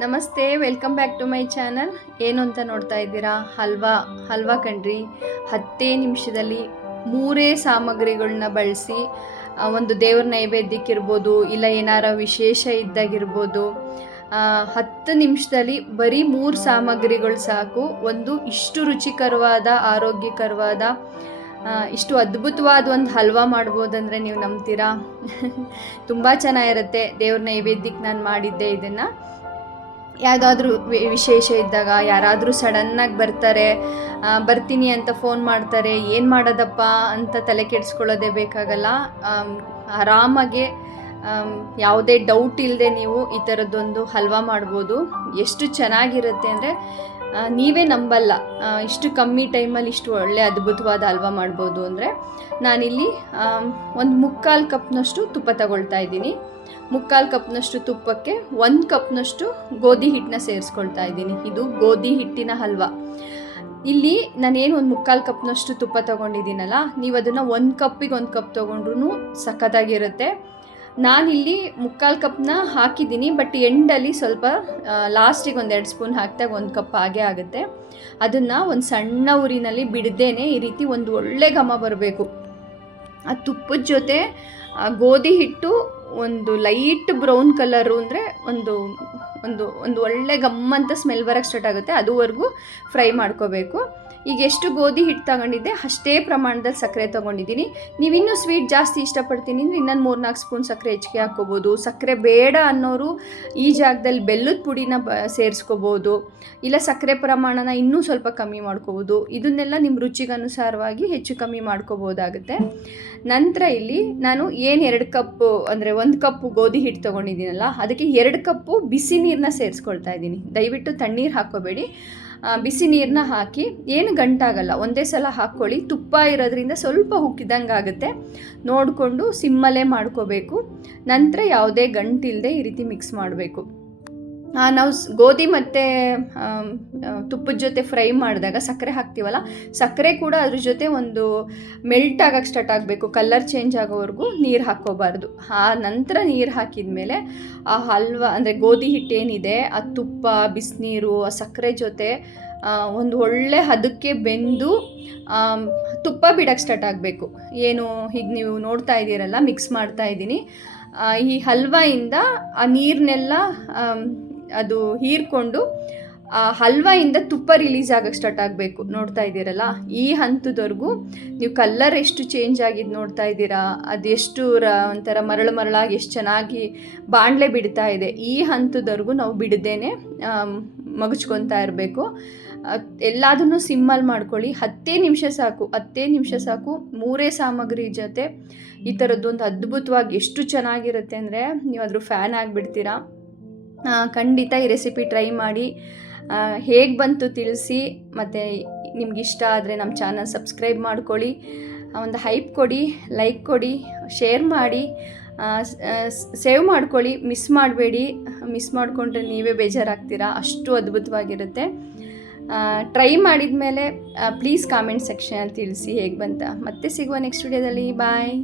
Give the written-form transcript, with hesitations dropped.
ನಮಸ್ತೆ, welcome back to my channel. ಏನು ಅಂತ ನೋಡ್ತಾ ಇದ್ದೀರಾ? ಹಲ್ವಾ ಕಣ್ರಿ. 10 ನಿಮಿಷದಲ್ಲಿ 3 ಸಾಮಗ್ರಿಗಳನ್ನ ಬಳಸಿ ಒಂದು ದೇವ್ರ ನೈವೇದ್ಯಕ್ಕಿರ್ಬೋದು, ಇಲ್ಲ ಏನಾರ ವಿಶೇಷ ಇದ್ದಾಗಿರ್ಬೋದು, 10 ನಿಮಿಷದಲ್ಲಿ ಬರೀ 3 ಸಾಮಗ್ರಿಗಳು ಸಾಕು. ಇಷ್ಟು ರುಚಿಕರವಾದ, ಆರೋಗ್ಯಕರವಾದ, ಇಷ್ಟು ಅದ್ಭುತವಾದ ಒಂದು ಹಲ್ವಾ ಮಾಡ್ಬೋದಂದರೆ ನೀವು ನಂಬ್ತೀರಾ? ತುಂಬ ಚೆನ್ನಾಗಿರುತ್ತೆ. ದೇವ್ರ ನೈವೇದ್ಯಕ್ಕೆ ನಾನು ಮಾಡಿದ್ದೆ ಇದನ್ನು. ಯಾವುದಾದ್ರೂ ವಿಶೇಷ ಇದ್ದಾಗ ಯಾರಾದರೂ ಸಡನ್ನಾಗಿ ಬರ್ತೀನಿ ಅಂತ ಫೋನ್ ಮಾಡ್ತಾರೆ, ಏನು ಮಾಡೋದಪ್ಪ ಅಂತ ತಲೆ ಕೆಡಿಸ್ಕೊಳ್ಳೋದೇ ಬೇಕಾಗಲ್ಲ. ಆರಾಮಾಗೆ ಯಾವುದೇ ಡೌಟ್ ಇಲ್ಲದೆ ನೀವು ಈ ಥರದ್ದೊಂದು ಹಲ್ವಾ ಮಾಡ್ಬೋದು. ಎಷ್ಟು ಚೆನ್ನಾಗಿರುತ್ತೆ ಅಂದರೆ ನೀವೇ ನಂಬಲ್ಲ, ಇಷ್ಟು ಕಮ್ಮಿ ಟೈಮಲ್ಲಿ ಇಷ್ಟು ಒಳ್ಳೆ ಅದ್ಭುತವಾದ ಹಲ್ವಾ ಮಾಡ್ಬೋದು ಅಂದರೆ. ನಾನಿಲ್ಲಿ 1/4 ಕಪ್ನಷ್ಟು ತುಪ್ಪ ತಗೊಳ್ತಾ ಇದ್ದೀನಿ. 1/4 ಕಪ್ನಷ್ಟು ತುಪ್ಪಕ್ಕೆ 1 ಕಪ್ನಷ್ಟು ಗೋಧಿ ಹಿಟ್ಟನ್ನ ಸೇರಿಸ್ಕೊಳ್ತಾ ಇದ್ದೀನಿ. ಇದು ಗೋಧಿ ಹಿಟ್ಟಿನ ಹಲ್ವಾ. ಇಲ್ಲಿ ನಾನೇನು 1/4 ಕಪ್ನಷ್ಟು ತುಪ್ಪ ತೊಗೊಂಡಿದ್ದೀನಲ್ಲ, ನೀವು ಅದನ್ನು 1 ಕಪ್ಪಿಗೆ 1 ಕಪ್ ತೊಗೊಂಡ್ರೂ ಸಖತ್ತಾಗಿರುತ್ತೆ. ನಾನಿಲ್ಲಿ 1/4 ಕಪ್ನ ಹಾಕಿದ್ದೀನಿ, ಬಟ್ ಎಂಡಲ್ಲಿ ಸ್ವಲ್ಪ ಲಾಸ್ಟಿಗೆ 1-2 ಸ್ಪೂನ್ ಹಾಕಿದಾಗ 1 ಕಪ್ ಆಗೇ ಆಗುತ್ತೆ. ಅದನ್ನು ಒಂದು ಸಣ್ಣ ಉರಿನಲ್ಲಿ ಬಿಡದೇನೆ ಈ ರೀತಿ ಒಂದು ಒಳ್ಳೆ ಘಮ ಬರಬೇಕು. ಆ ತುಪ್ಪದ ಜೊತೆ ಗೋಧಿ ಹಿಟ್ಟು ಒಂದು ಲೈಟ್ ಬ್ರೌನ್ ಕಲರು ಅಂದರೆ ಒಂದು ಒಂದು ಒಂದು ಒಳ್ಳೆ ಗಮ್ಮಂತ ಸ್ಮೆಲ್ ಬರೋಕ್ಕೆ ಸ್ಟಾರ್ಟ್ ಆಗುತ್ತೆ. ಅದುವರೆಗೂ ಫ್ರೈ ಮಾಡ್ಕೋಬೇಕು. ಈಗ ಎಷ್ಟು ಗೋಧಿ ಹಿಟ್ಟು ತಗೊಂಡಿದ್ದೆ ಅಷ್ಟೇ ಪ್ರಮಾಣದಲ್ಲಿ ಸಕ್ಕರೆ ತೊಗೊಂಡಿದ್ದೀನಿ. ನೀವಿನ್ನೂ ಸ್ವೀಟ್ ಜಾಸ್ತಿ ಇಷ್ಟಪಡ್ತೀನಿ ಅಂದರೆ ಇನ್ನೊಂದು 3-4 ಸ್ಪೂನ್ ಸಕ್ಕರೆ ಹೆಚ್ಚಿಗೆ ಹಾಕ್ಕೋಬೋದು. ಸಕ್ಕರೆ ಬೇಡ ಅನ್ನೋರು ಈ ಜಾಗದಲ್ಲಿ ಬೆಲ್ಲದ ಪುಡಿನ ಸೇರಿಸ್ಕೋಬೋದು, ಇಲ್ಲ ಸಕ್ಕರೆ ಪ್ರಮಾಣನ ಇನ್ನೂ ಸ್ವಲ್ಪ ಕಮ್ಮಿ ಮಾಡ್ಕೋಬೋದು. ಇದನ್ನೆಲ್ಲ ನಿಮ್ಮ ರುಚಿಗನುಸಾರವಾಗಿ ಹೆಚ್ಚು ಕಮ್ಮಿ ಮಾಡ್ಕೋಬೋದಾಗುತ್ತೆ. ನಂತರ ಇಲ್ಲಿ ನಾನು 2 ಕಪ್ಪು ಅಂದರೆ 1 ಕಪ್ಪು ಗೋಧಿ ಹಿಟ್ಟು ತೊಗೊಂಡಿದ್ದೀನಲ್ಲ, ಅದಕ್ಕೆ 2 ಕಪ್ಪು ಬಿಸಿ ನೀರನ್ನ ಸೇರಿಸ್ಕೊಳ್ತಾ ಇದ್ದೀನಿ. ದಯವಿಟ್ಟು ತಣ್ಣೀರು ಹಾಕ್ಕೋಬೇಡಿ, ಬಿಸಿ ನೀರನ್ನ ಹಾಕಿ, ಏನು ಗಂಟಾಗಲ್ಲ, ಒಂದೇ ಸಲ ಹಾಕ್ಕೊಳ್ಳಿ. ತುಪ್ಪ ಇರೋದ್ರಿಂದ ಸ್ವಲ್ಪ ಉಕ್ಕಿದಂಗೆ ಆಗುತ್ತೆ, ನೋಡಿಕೊಂಡು ಸಿಮ್ಮಲ್ಲೇ ಮಾಡ್ಕೋಬೇಕು. ನಂತರ ಯಾವುದೇ ಗಂಟಿಲ್ಲದೆ ಈ ರೀತಿ ಮಿಕ್ಸ್ ಮಾಡಬೇಕು. ನಾವು ಗೋಧಿ ಮತ್ತು ತುಪ್ಪದ ಜೊತೆ ಫ್ರೈ ಮಾಡಿದಾಗ ಸಕ್ಕರೆ ಹಾಕ್ತೀವಲ್ಲ, ಸಕ್ಕರೆ ಕೂಡ ಅದ್ರ ಜೊತೆ ಒಂದು ಮೆಲ್ಟ್ ಆಗೋಕ್ಕೆ ಸ್ಟಾರ್ಟ್ ಆಗಬೇಕು. ಕಲರ್ ಚೇಂಜ್ ಆಗೋವರೆಗೂ ನೀರು ಹಾಕ್ಕೋಬಾರ್ದು. ಆ ನಂತರ ನೀರು ಹಾಕಿದ ಮೇಲೆ ಆ ಹಲ್ವಾ ಅಂದರೆ ಗೋಧಿ ಹಿಟ್ಟೇನಿದೆ, ಆ ತುಪ್ಪ, ಬಿಸಿನೀರು, ಆ ಸಕ್ಕರೆ ಜೊತೆ ಒಂದು ಒಳ್ಳೆ ಹದಕ್ಕೆ ಬೆಂದು ತುಪ್ಪ ಬಿಡೋಕ್ಕೆ ಸ್ಟಾರ್ಟ್ ಆಗಬೇಕು. ಏನು ಹೀಗೆ ನೀವು ನೋಡ್ತಾ ಇದ್ದೀರಲ್ಲ, ಮಿಕ್ಸ್ ಮಾಡ್ತಾ ಇದ್ದೀನಿ. ಈ ಹಲ್ವಾಯಿಂದ ಆ ನೀರನ್ನೆಲ್ಲ ಅದು ಹೀರ್ಕೊಂಡು ಆ ಹಲ್ವಾಯಿಂದ ತುಪ್ಪ ರಿಲೀಸ್ ಆಗೋಕ್ಕೆ ಸ್ಟಾರ್ಟ್ ಆಗಬೇಕು. ನೋಡ್ತಾ ಇದ್ದೀರಲ್ಲ, ಈ ಹಂತದವರೆಗೂ ನೀವು ಕಲ್ಲರ್ ಎಷ್ಟು ಚೇಂಜ್ ಆಗಿದ್ದು ನೋಡ್ತಾ ಇದ್ದೀರಾ, ಅದೆಷ್ಟು ಒಂಥರ ಮರಳಾಗಿ ಎಷ್ಟು ಚೆನ್ನಾಗಿ ಬಾಣಲೆ ಬಿಡ್ತಾ ಇದೆ. ಈ ಹಂತದವರೆಗೂ ನಾವು ಬಿಡದೇನೆ ಮಗುಚ್ಕೊತಾ ಇರಬೇಕು. ಎಲ್ಲದನ್ನು ಸಿಮ್ಮಲ್ಲಿ ಮಾಡ್ಕೊಳ್ಳಿ. 10 ನಿಮಿಷ ಸಾಕು, 10 ನಿಮಿಷ ಸಾಕು. 3 ಸಾಮಗ್ರಿ ಜೊತೆ ಈ ಥರದ್ದೊಂದು ಅದ್ಭುತವಾಗಿ ಎಷ್ಟು ಚೆನ್ನಾಗಿರುತ್ತೆ ಅಂದರೆ ನೀವು ಅದ್ರ ಫ್ಯಾನ್ ಆಗಿಬಿಡ್ತೀರಾ. ಖಂಡಿತ ಈ ರೆಸಿಪಿ ಟ್ರೈ ಮಾಡಿ, ಹೇಗೆ ಬಂತು ತಿಳಿಸಿ. ಮತ್ತು ನಿಮಗಿಷ್ಟ ಆದರೆ ನಮ್ಮ ಚಾನಲ್ ಸಬ್ಸ್ಕ್ರೈಬ್ ಮಾಡ್ಕೊಳ್ಳಿ, ಒಂದು ಹೈಪ್ ಕೊಡಿ, ಲೈಕ್ ಕೊಡಿ, ಶೇರ್ ಮಾಡಿ, ಸೇವ್ ಮಾಡ್ಕೊಳ್ಳಿ. ಮಿಸ್ ಮಾಡಬೇಡಿ. ಮಿಸ್ ಮಾಡಿಕೊಂಡ್ರೆ ನೀವೇ ಬೇಜಾರಾಗ್ತೀರಾ, ಅಷ್ಟು ಅದ್ಭುತವಾಗಿರುತ್ತೆ. ಟ್ರೈ ಮಾಡಿದ ಮೇಲೆ ಪ್ಲೀಸ್ ಕಾಮೆಂಟ್ ಸೆಕ್ಷನಲ್ಲಿ ತಿಳಿಸಿ ಹೇಗೆ ಬಂತ. ಮತ್ತೆ ಸಿಗುವ ನೆಕ್ಸ್ಟ್ ವಿಡಿಯೋದಲ್ಲಿ. ಬಾಯ್.